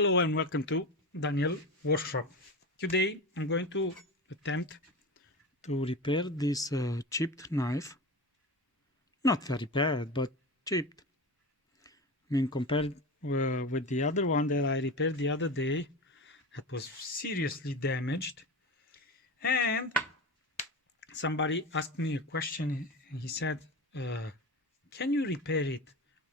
Hello and welcome to Daniel Workshop. Today I'm going to attempt to repair this chipped knife. Not very bad, but chipped. I mean, compared with the other one that I repaired the other day, that was seriously damaged. And somebody asked me a question. He said, can you repair it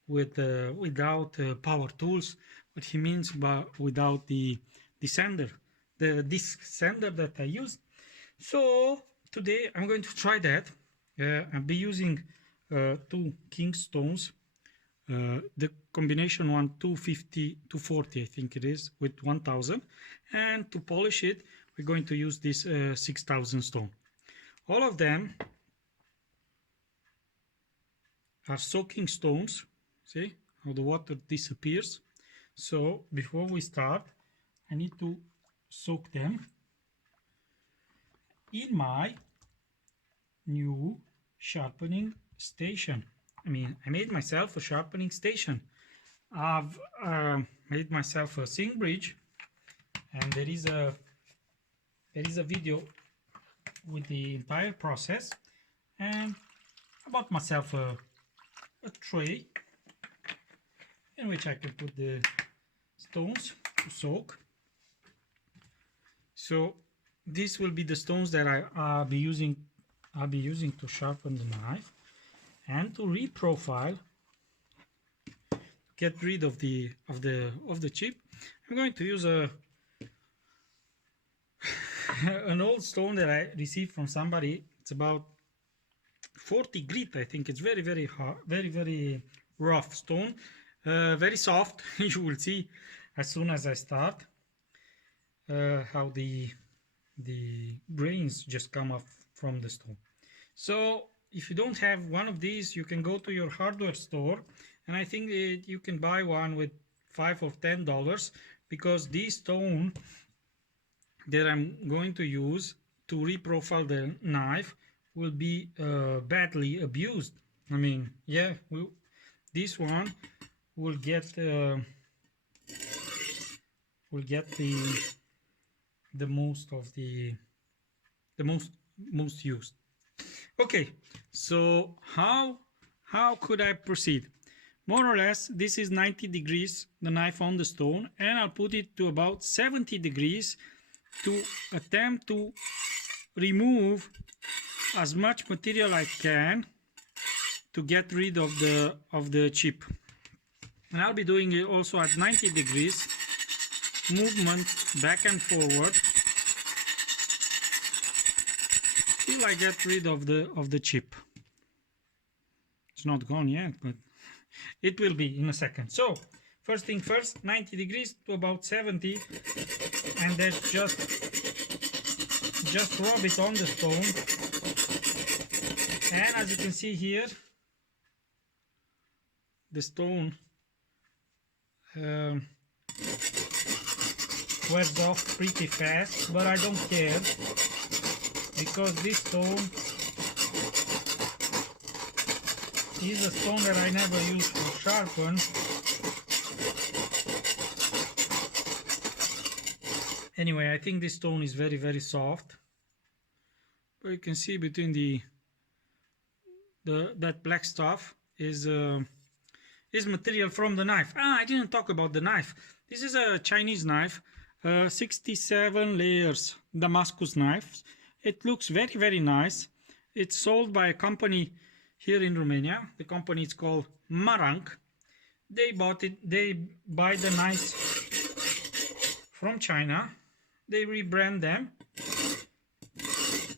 without power tools? What he means by without the sander, the disc sander that I use. So today I'm going to try that. I'll be using two King stones, the combination one 250 240 I think it is, with 1000, and to polish it we're going to use this 6000 stone. All of them are soaking stones. See how the water disappears. So before we start, I need to soak them in my new sharpening station. I mean, I made myself a sharpening station. I've made myself a sink bridge, and there is a video with the entire process. And I bought myself a tray in which I can put the stones to soak. So this will be the stones that I'll be using to sharpen the knife and to reprofile, to get rid of the chip. I'm going to use an old stone that I received from somebody. It's about 40 grit, I think. It's very hard, very rough stone, very soft. You will see as soon as I start how the grains just come off from the stone. So if you don't have one of these, you can go to your hardware store, and I think that you can buy one with $5 or $10, because this stone that I'm going to use to reprofile the knife will be badly abused. I mean, yeah, this one will get the most of the most used. Okay, so how could I proceed? More or less, this is 90 degrees, the knife on the stone, and I'll put it to about 70 degrees to attempt to remove as much material I can to get rid of the chip. And I'll be doing it also at 90 degrees, movement back and forward till I get rid of the chip. It's not gone yet, but it will be in a second. So first thing first, 90 degrees to about 70, and then just rub it on the stone. And as you can see here, the stone wears off pretty fast, but I don't care, because this stone is a stone that I never use for sharpen. Anyway, I think this stone is very soft, but you can see between that black stuff is material from the knife. I didn't talk about the knife. This is a Chinese knife, 67 layers damascus knife. It looks very nice. It's sold by a company here in Romania. The company is called Marang. They buy the knives from China, they rebrand them,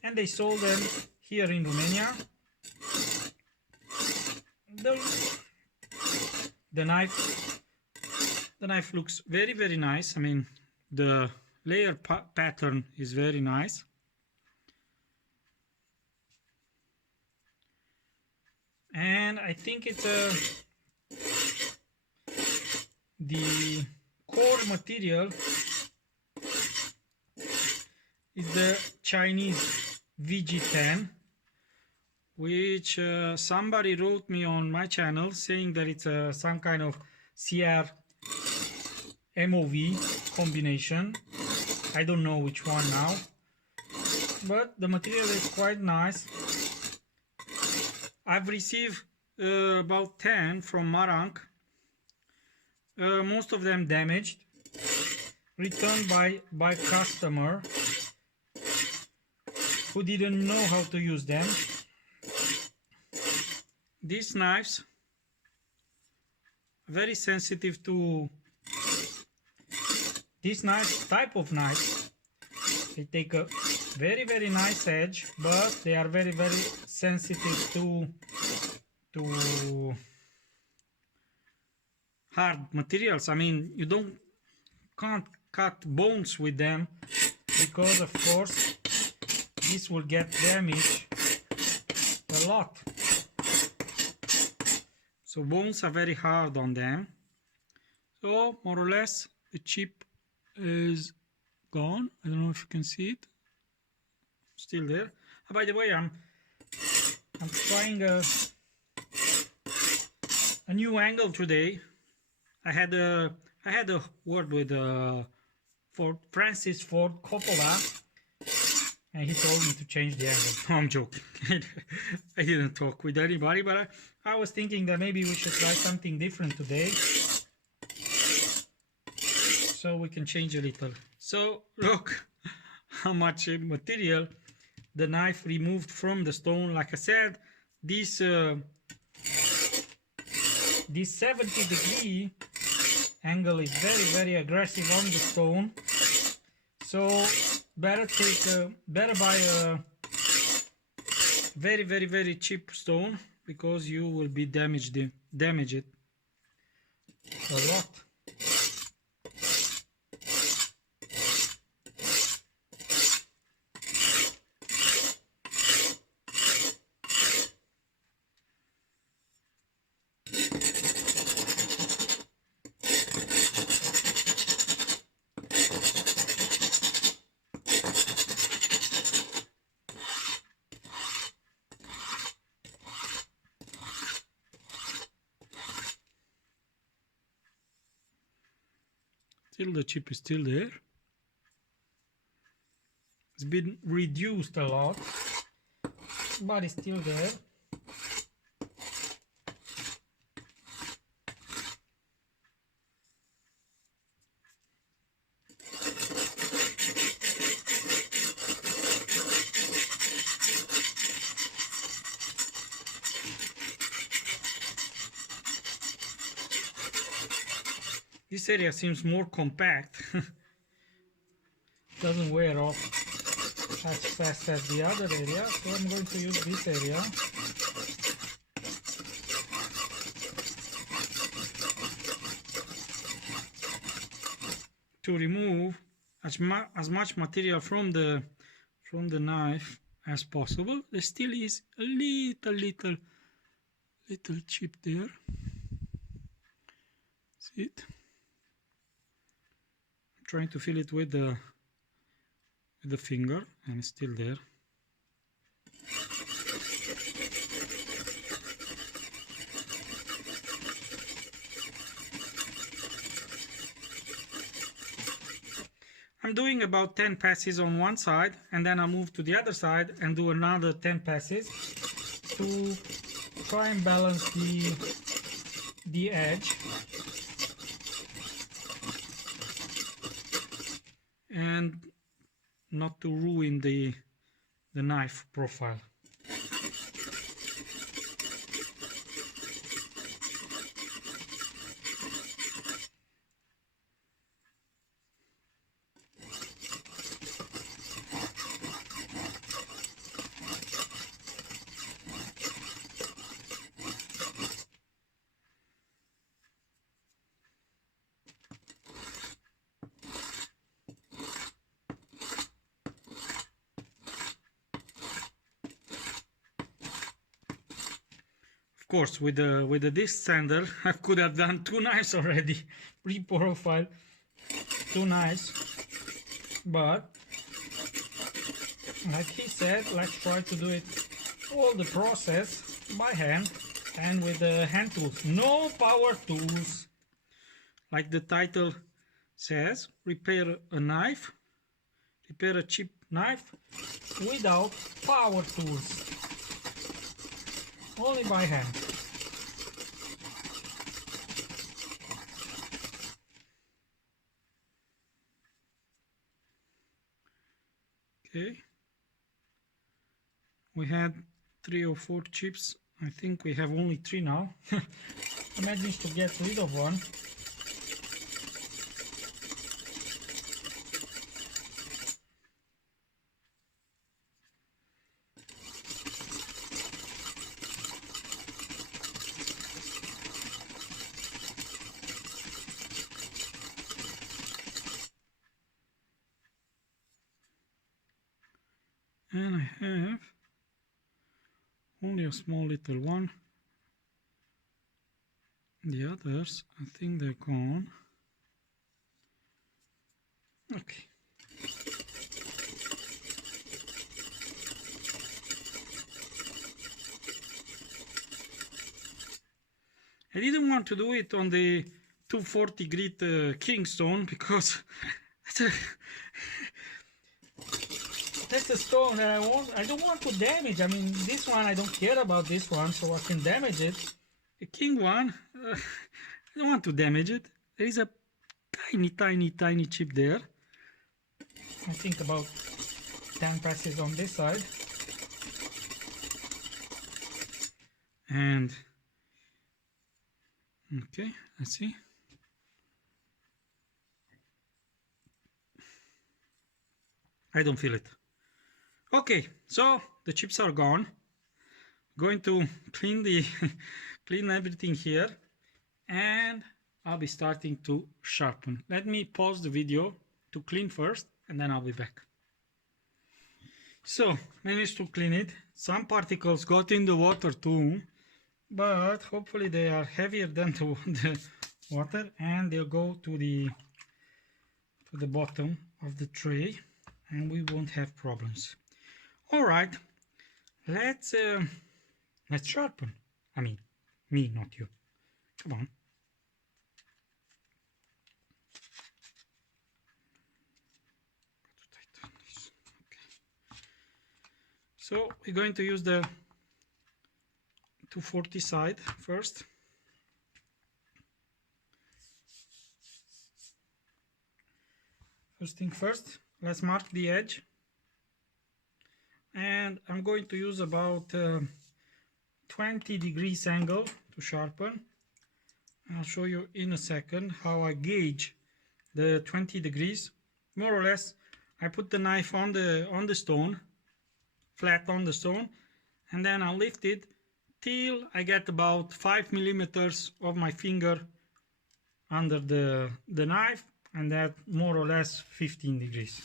and they sold them here in Romania. The knife looks very nice. I mean, the layer pattern is very nice. And I think it's the core material is the Chinese VG10, which somebody wrote me on my channel saying that it's some kind of CR MOV combination. I don't know which one now, but the material is quite nice. I've received about 10 from Marang, most of them damaged, returned by customer who didn't know how to use them. These knives, very sensitive to this type of knife. They take a very nice edge, but they are very sensitive to hard materials. I mean, you can't cut bones with them, because of course this will get damaged a lot. So bones are very hard on them. So more or less the chip is gone. I don't know if you can see it. Still there. By the way, I'm trying a new angle today. I had a word with Francis Ford Coppola, and he told me to change the angle. No, I'm joking. I didn't talk with anybody, but I was thinking that maybe we should try something different today, so we can change a little. So look how much material the knife removed from the stone. Like I said, this 70-degree angle is very aggressive on the stone. So better buy a very cheap stone, because you will be damage it a lot. Still the chip is still there. It's been reduced a lot, but it's still there. This area seems more compact. Doesn't wear off as fast as the other area, so I'm going to use this area. To remove as much material from the knife as possible. There still is a little chip there. See it? I'm trying to feel it with the finger, and it's still there. I'm doing about 10 passes on one side, and then I'll move to the other side and do another 10 passes to try and balance the edge and not to ruin the knife profile. Of course, with the disc sander, I could have done 2 knives already, Reprofile 2 knives, but like he said, let's try to do it all the process by hand and with the hand tools, no power tools, like the title says repair a knife, repair a cheap knife without power tools, only by hand. Okay, we had 3 or 4 chips. I think we have only 3 now. I managed to get rid of one. And I have only a small little one. The others, I think they're gone. Okay. I didn't want to do it on the 240 grit King stone because that's a stone that I don't want to damage. I mean, this one, I don't care about this one, so I can damage it. The King one, I don't want to damage it. There is a tiny chip there. I think about 10 passes on this side. And, okay, let's see. I don't feel it. Okay, so the chips are gone. Going to clean the clean everything here, and I'll be starting to sharpen. Let me pause the video to clean first, and then I'll be back. So, managed to clean it. Some particles got in the water too, but hopefully they are heavier than the water, and they'll go to the bottom of the tray, and we won't have problems. All right, let's sharpen. I mean, me, not you. Come on. So we're going to use the 240 side first. First thing first, let's mark the edge. And I'm going to use about 20 degrees angle to sharpen. I'll show you in a second how I gauge the 20 degrees. More or less, I put the knife on the stone, flat on the stone, and then I'll lift it till I get about 5 millimeters of my finger under the knife, and that more or less 15 degrees.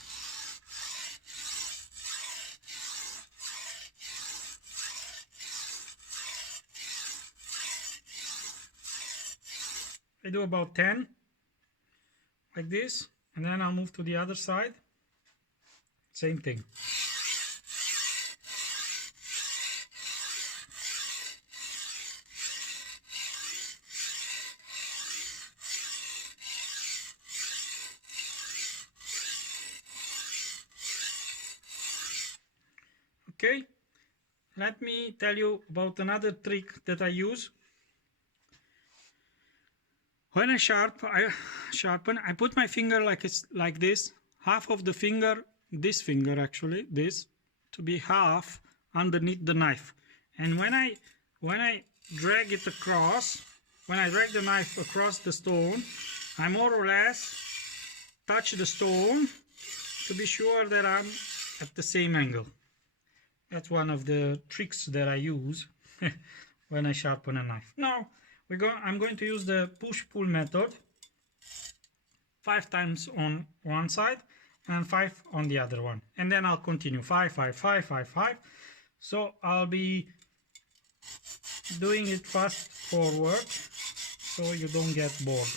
I do about 10 like this, and then I'll move to the other side. Same thing. Okay, let me tell you about another trick that I use. When I sharpen, I put my finger like this, half of the finger, this finger actually, this, to be half underneath the knife. And when I drag it across, when I drag the knife across the stone, I more or less touch the stone to be sure that I'm at the same angle. That's one of the tricks that I use when I sharpen a knife. Now, I'm going to use the push-pull method, 5 times on one side and 5 on the other one. And then I'll continue 5, 5, 5, 5, 5. So I'll be doing it fast forward so you don't get bored.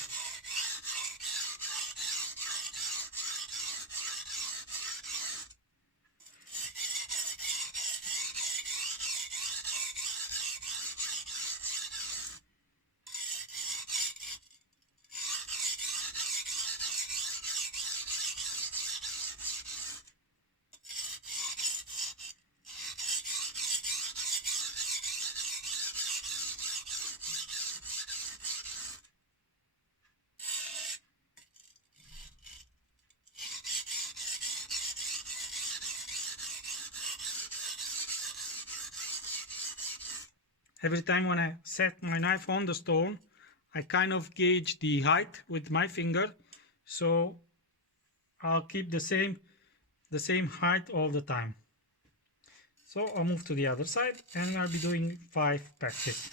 every time when I set my knife on the stone, I kind of gauge the height with my finger, so I'll keep the same height all the time. So I'll move to the other side and I'll be doing 5 patches.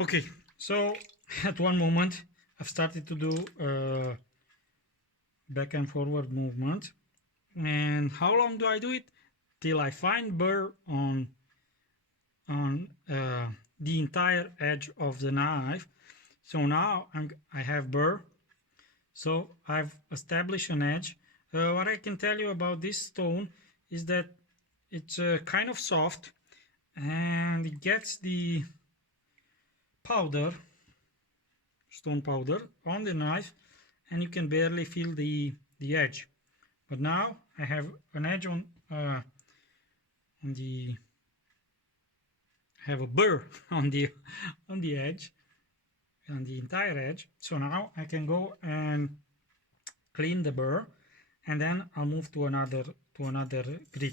Okay, so at one moment I've started to do back and forward movement. And how long do I do it? Till I find burr on the entire edge of the knife. So now I have burr. So I've established an edge. What I can tell you about this stone is that it's kind of soft and it gets the powder, stone powder, on the knife, and you can barely feel the edge. But now I have an edge on the have a burr on the edge, on the entire edge. So now I can go and clean the burr, and then I'll move to another grit.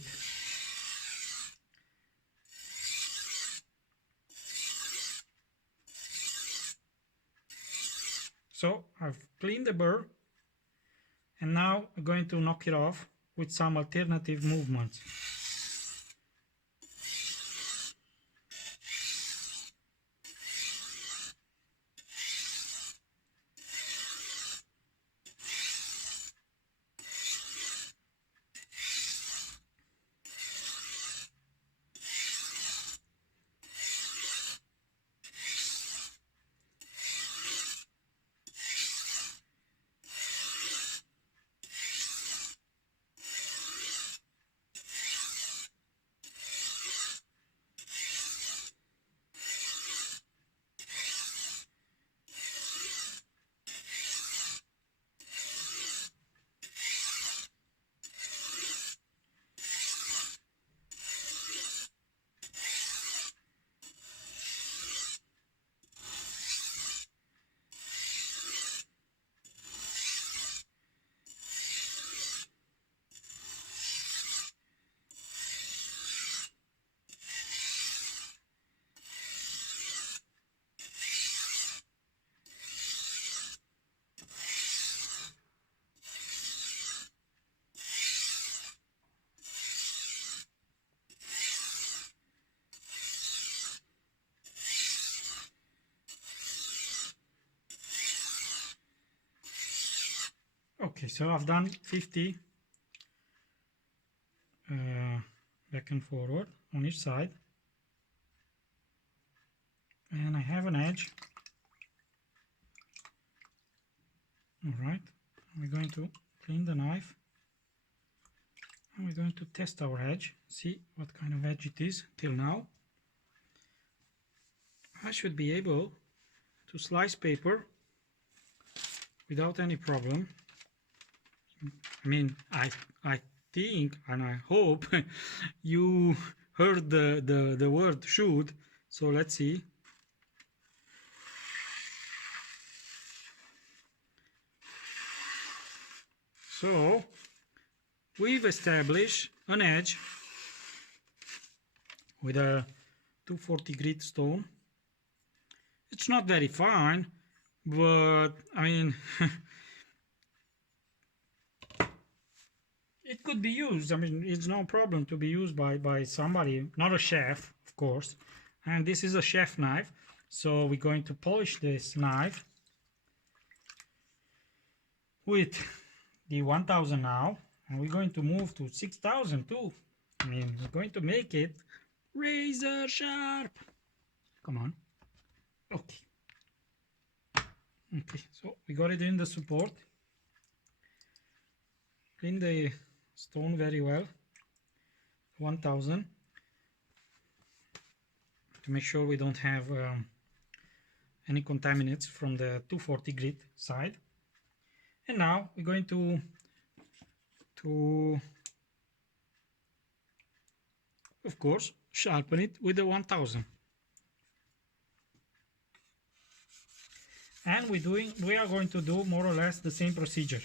So I've cleaned the burr, and now I'm going to knock it off with some alternative movements. Okay, so I've done 50 back and forward on each side, and I have an edge. Alright, we're going to clean the knife, and we're going to test our edge, see what kind of edge it is. Till now I should be able to slice paper without any problem. I mean, I think and I hope you heard the word should, so let's see. So we've established an edge with a 240 grit stone. It's not very fine, but I mean it could be used. I mean, it's no problem to be used by somebody, not a chef, of course. And this is a chef knife, so we're going to polish this knife with the 1000 now, and we're going to move to 6000 too. I mean, we're going to make it razor sharp. Come on. Okay. Okay, so we got it in the support. Clean the stone very well. 1000 to make sure we don't have any contaminants from the 240 grit side. And now we're going to of course sharpen it with the 1000. And we are going to do more or less the same procedure.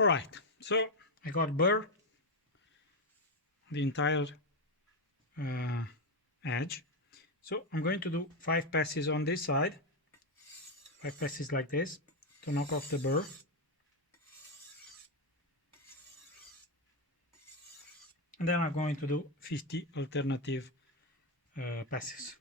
Alright, so I got burr the entire edge. So I'm going to do 5 passes on this side, 5 passes like this to knock off the burr. And then I'm going to do 50 alternative passes.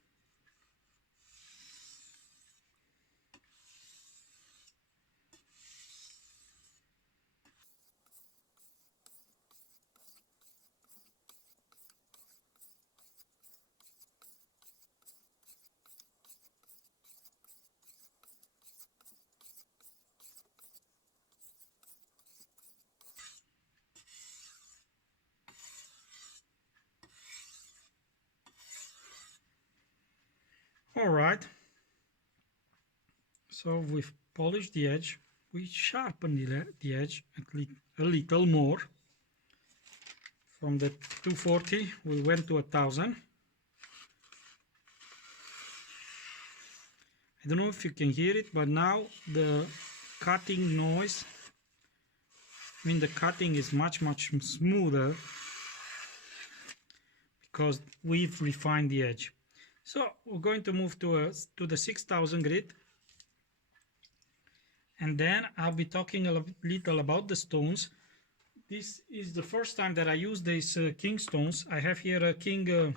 Alright, so we've polished the edge, we sharpened the edge a little more. From the 240 we went to 1000. I don't know if you can hear it, but now the cutting noise, I mean the cutting is much smoother because we've refined the edge. So we're going to move to the 6000 grit, and then I'll be talking a little about the stones. This is the first time that I use these king stones. I have here a king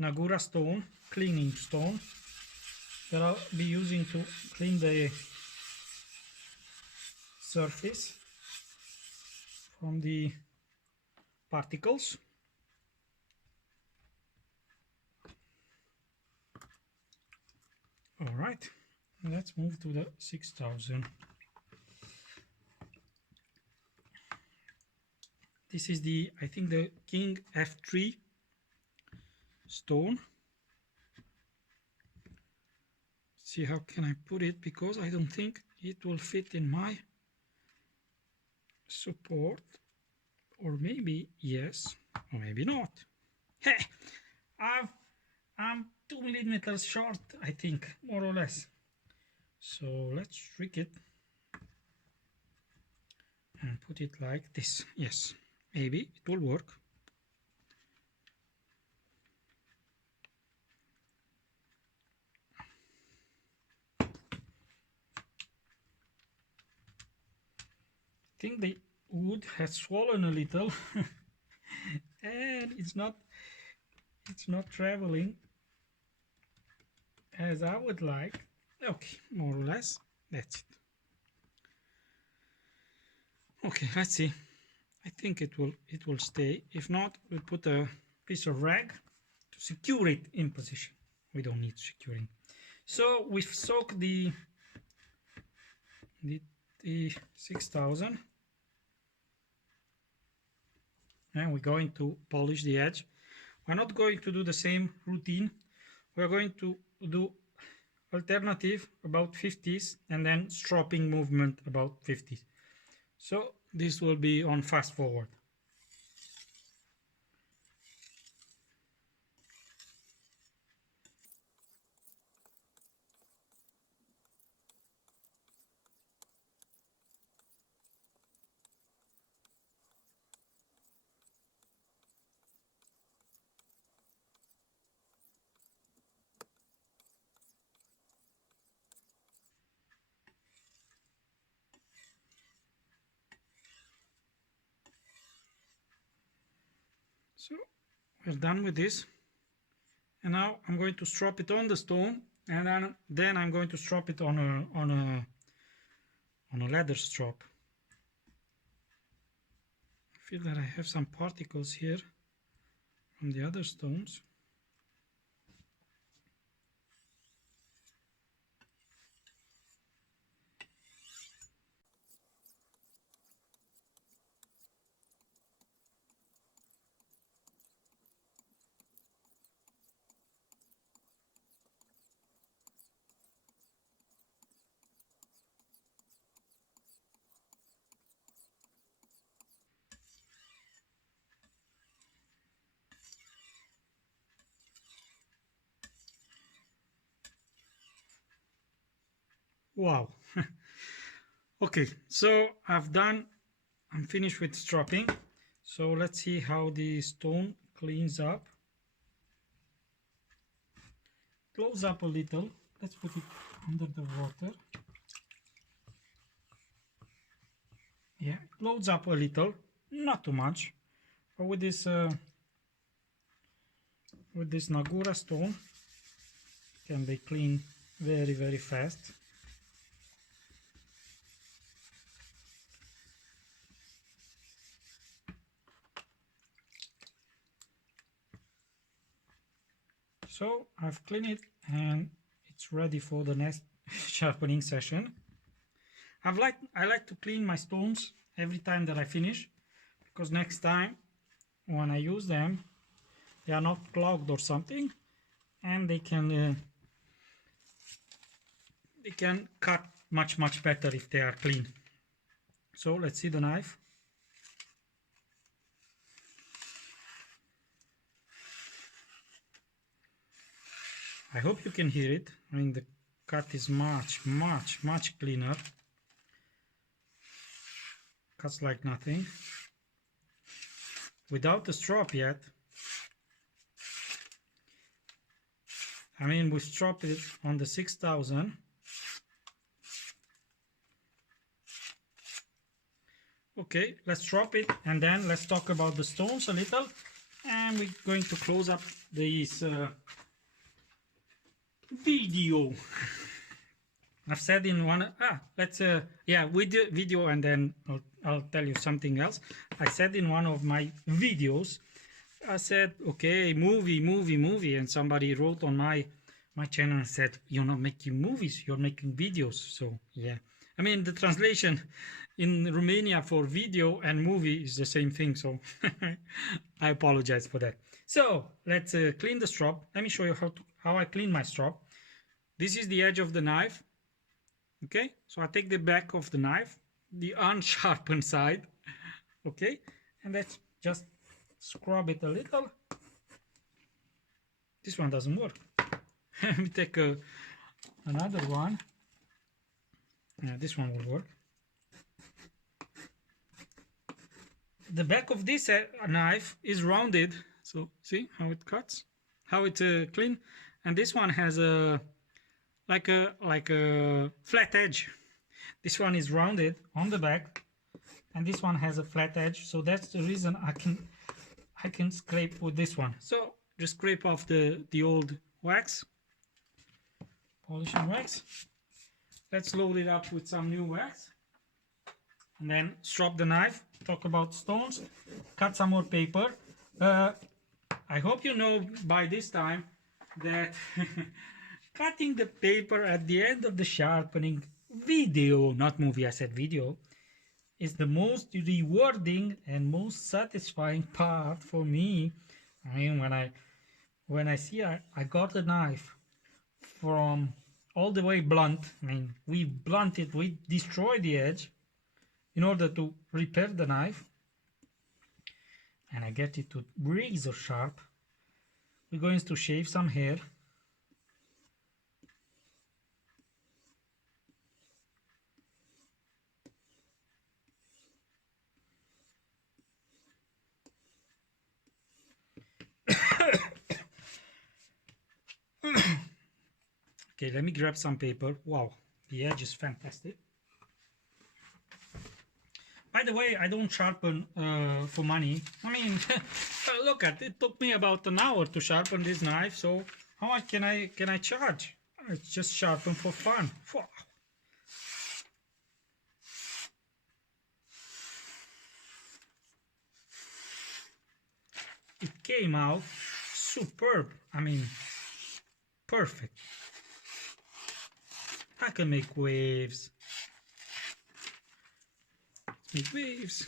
Nagura stone, cleaning stone, that I'll be using to clean the surface from the particles. All right, let's move to the 6000. This is the, I think, the King F3 stone. See how can I put it, because I don't think it will fit in my support, or maybe yes, or maybe not. Hey, I'm 2 millimeters short, I think, more or less. So let's trick it and put it like this. Yes, maybe it will work. I think the wood has swollen a little and it's not traveling as I would like. Okay, more or less that's it. Okay, let's see. I think it will stay. If not, we'll put a piece of rag to secure it in position. We don't need securing. So we've soaked the 6000, and we're going to polish the edge. We're not going to do the same routine. We're going to do alternative about 50s and then stropping movement about 50s. So this will be on fast forward. So we're done with this, and now I'm going to strop it on the stone, and then I'm going to strop it on a leather strop. I feel that I have some particles here from the other stones. Wow. Okay, so I'm finished with stropping. So let's see how the stone cleans up. Close up a little. Let's put it under the water. Yeah, it loads up a little, not too much. But with this Nagura stone, it can be cleaned very, very fast. So I've cleaned it and it's ready for the next sharpening session. I like to clean my stones every time that I finish, because next time when I use them, they are not clogged or something, and they can cut much better if they are clean. So let's see the knife. I hope you can hear it. I mean, the cut is much cleaner. Cuts like nothing. Without the strop yet. I mean, we stropped it on the 6000. Okay, let's drop it and then let's talk about the stones a little. And we're going to close up this video. I've said in one, let's, yeah, video and then I'll tell you something else. I said in one of my videos, I said, okay, movie, and somebody wrote on my channel and said, you're not making movies, you're making videos. So yeah, I mean the translation in Romania for video and movie is the same thing. So I apologize for that. So let's clean the strop. Let me show you how I clean my strop. This is the edge of the knife. Okay, so I take the back of the knife, the unsharpened side. Okay, and let's just scrub it a little. This one doesn't work. Let me take another one. Yeah, this one will work. The back of this knife is rounded, so see how it cuts, how it's clean, and this one has a like a flat edge. This one is rounded on the back, and this one has a flat edge, so that's the reason I can scrape with this one. So just scrape off the old wax, polishing wax. Let's load it up with some new wax, and then strop the knife. Talk about stones, cut some more paper. I hope you know by this time that cutting the paper at the end of the sharpening video, not movie, I said video, is the most rewarding and most satisfying part for me. I mean, when I see I got the knife from all the way blunt. I mean, we blunt it, we destroy the edge in order to repair the knife, and I get it to razor sharp. We're going to shave some hair. Okay, let me grab some paper. Wow, the edge is fantastic. By the way, I don't sharpen for money. I mean, look at it. It took me about an hour to sharpen this knife. So how much can I charge? It's just sharpen for fun. Wow. It came out superb. I mean, perfect. I can make waves. Make waves.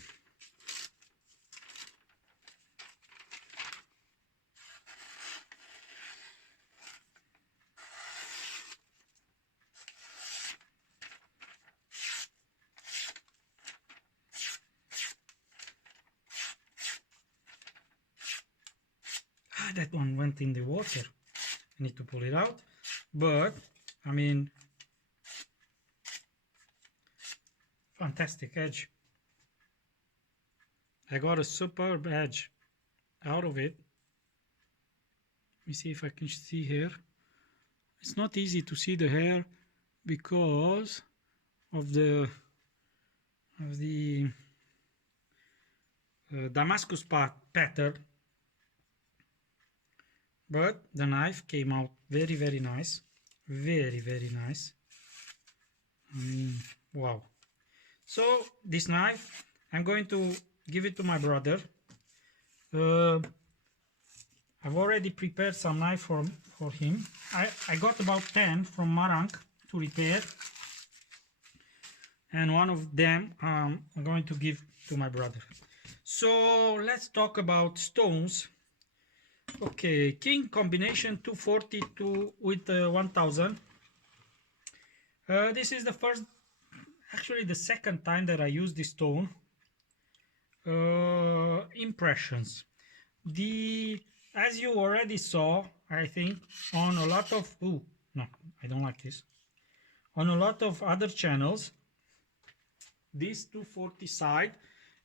That one went in the water. I need to pull it out, but I mean, fantastic edge. I got a superb edge out of it. Let me see if I can see here. It's not easy to see the hair because of the damascus pattern, but the knife came out very nice, very nice. I mean, wow. So this knife, I'm going to give it to my brother. I've already prepared some knife for him. I got about 10 from Marang to repair, and one of them I'm going to give to my brother. So let's talk about stones. Okay, King combination 240 with 1000. This is the first, actually the second time that I use this stone. Impressions. As you already saw, I think on a lot of no, I don't like this. On a lot of other channels, this 240 side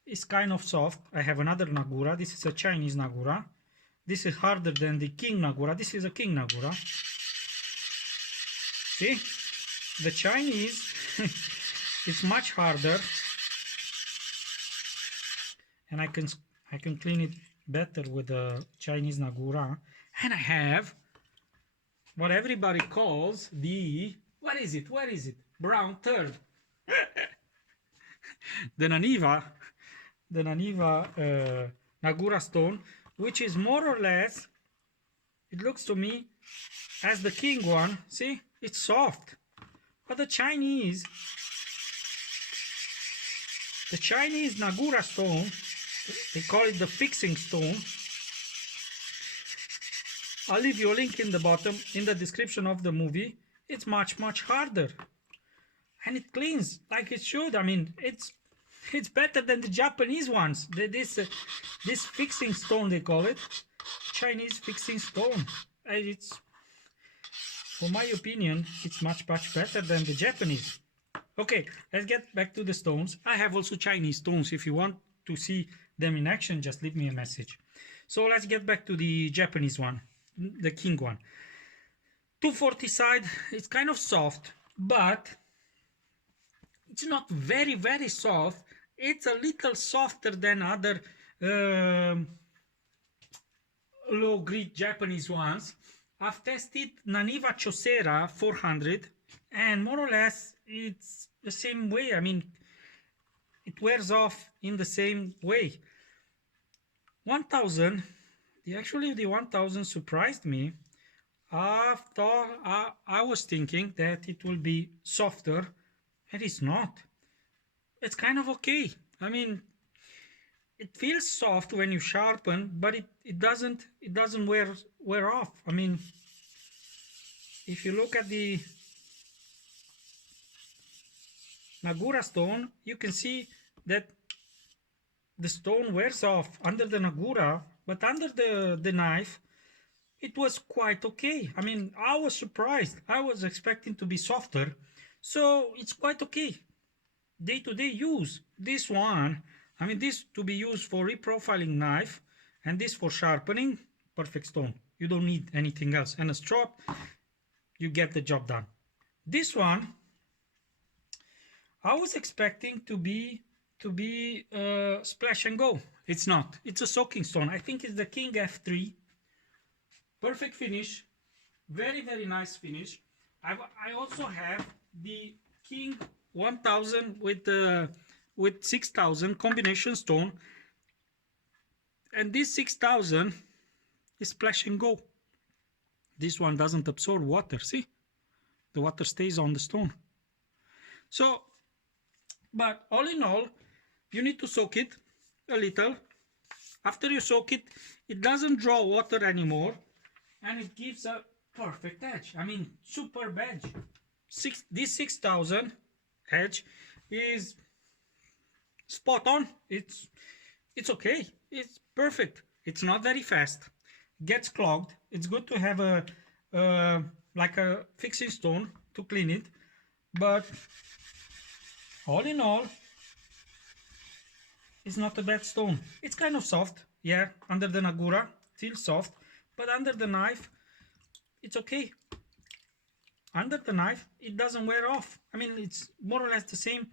is kind of soft. I have another Nagura. This is a Chinese Nagura. This is harder than the King Nagura. This is a King Nagura. See, the Chinese it's much harder, and I can clean it better with the Chinese Nagura. And I have what everybody calls the What is it? Where is it? Brown third. The Naniva Nagura stone, which is more or less, it looks to me, as the king one. See, it's soft. But the Chinese Nagura stone, they call it the fixing stone. I'll leave you a link in the bottom, in the description of the movie. It's much harder, and it cleans like it should. I mean, it's better than the Japanese ones. This fixing stone, they call it, Chinese fixing stone. And it's, for my opinion, it's much better than the Japanese. Okay, let's get back to the stones. I have also Chinese stones. If you want to see them in action, just leave me a message. So let's get back to the Japanese one, the king one. 240 side, it's kind of soft, but it's not very soft. It's a little softer than other low grit Japanese ones. I've tested Naniva Chosera 400, and more or less it's the same way. I mean, it wears off in the same way. 1000, the 1000 surprised me. I was thinking that it will be softer, and it's not. It's kind of okay. I mean, it feels soft when you sharpen, but it doesn't wear off. I mean, if you look at the Nagura stone, you can see that the stone wears off under the Nagura, but under the knife, it was quite okay. I mean, I was surprised. I was expecting to be softer, so it's quite okay. Day-to-day use. This one, I mean, this to be used for reprofiling knife, and this for sharpening, perfect stone. You don't need anything else. And a strop, you get the job done. This one, I was expecting to be splash and go. It's not. It's a soaking stone. I think it's the King F3. Perfect finish. Very nice finish. I also have the King 1000 with 6000 combination stone, and this 6000 is splash and go. This one doesn't absorb water. See, the water stays on the stone. So, but all in all, you need to soak it a little. After you soak it, it doesn't draw water anymore, and it gives a perfect edge. I mean, superb edge. This 6000 edge is spot on. It's okay. It's perfect. It's not very fast. It gets clogged. It's good to have a like a fixing stone to clean it, but all in all, it's not a bad stone. It's kind of soft, yeah, under the Nagura, feels soft, but under the knife, it's okay. Under the knife, it doesn't wear off. I mean, it's more or less the same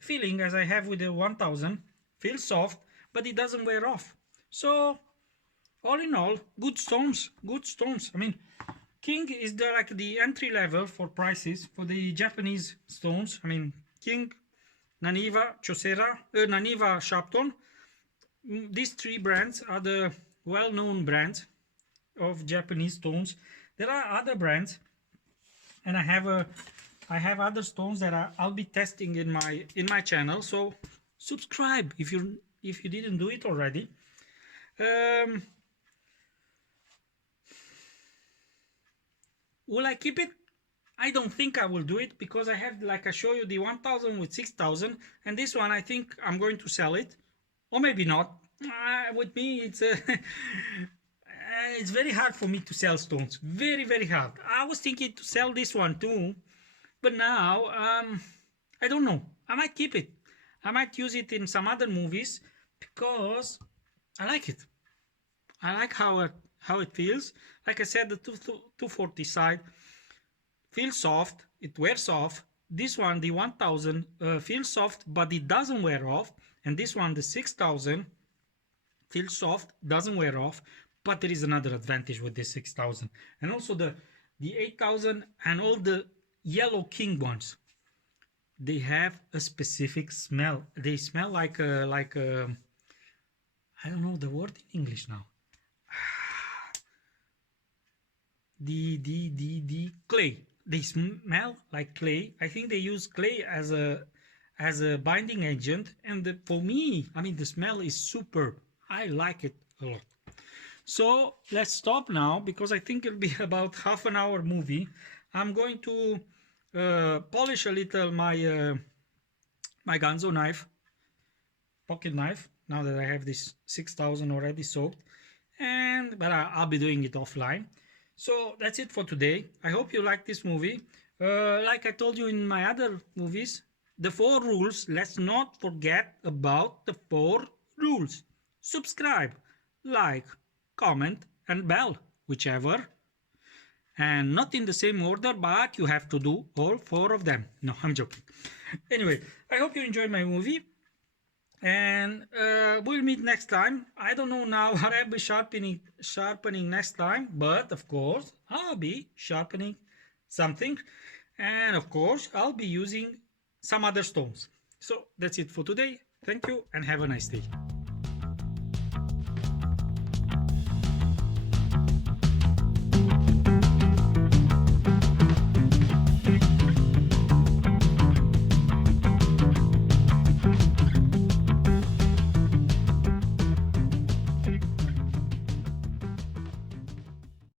feeling as I have with the 1000. Feels soft, but it doesn't wear off. So, all in all, good stones, good stones. I mean, King is like the entry level for prices for the Japanese stones. I mean, King, Naniva, Chosera, Naniva, Sharpen. These three brands are the well-known brands of Japanese stones. There are other brands, and I have other stones that I'll be testing in my channel. So subscribe if you didn't do it already. Will I keep it? I don't think I will do it, because I have, like I show you, the 1000 with 6000, and this one I think I'm going to sell it, or maybe not. With me, it's it's very hard for me to sell stones. Very hard. I was thinking to sell this one too, but now I don't know. I might keep it. I might use it in some other movies, because I like it. I like how it feels. Like I said, the 240 side feels soft. It wears off. This one, the 1000, feels soft, but it doesn't wear off. And this one, the 6000, feels soft, doesn't wear off. But there is another advantage with this 6000, and also the the 8000 and all the yellow king ones, they have a specific smell. They smell like I don't know the word in English now. The clay. They smell like clay. I think they use clay as a binding agent, and for me, I mean, the smell is superb. I like it a lot. So let's stop now because I think it'll be about half an hour movie. I'm going to polish a little my my Ganzo knife, pocket knife, now that I have this 6000 already soaked, but I'll be doing it offline. So that's it for today. I hope you like this movie. Like I told you in my other movies, the 4 rules. Let's not forget about the 4 rules. Subscribe, like, comment and bell, whichever. And not in the same order, but you have to do all 4 of them. No, I'm joking. Anyway, I hope you enjoyed my movie. And we'll meet next time. I don't know now what I'll be sharpening next time, but of course I'll be sharpening something, and of course I'll be using some other stones. So that's it for today. Thank you and have a nice day.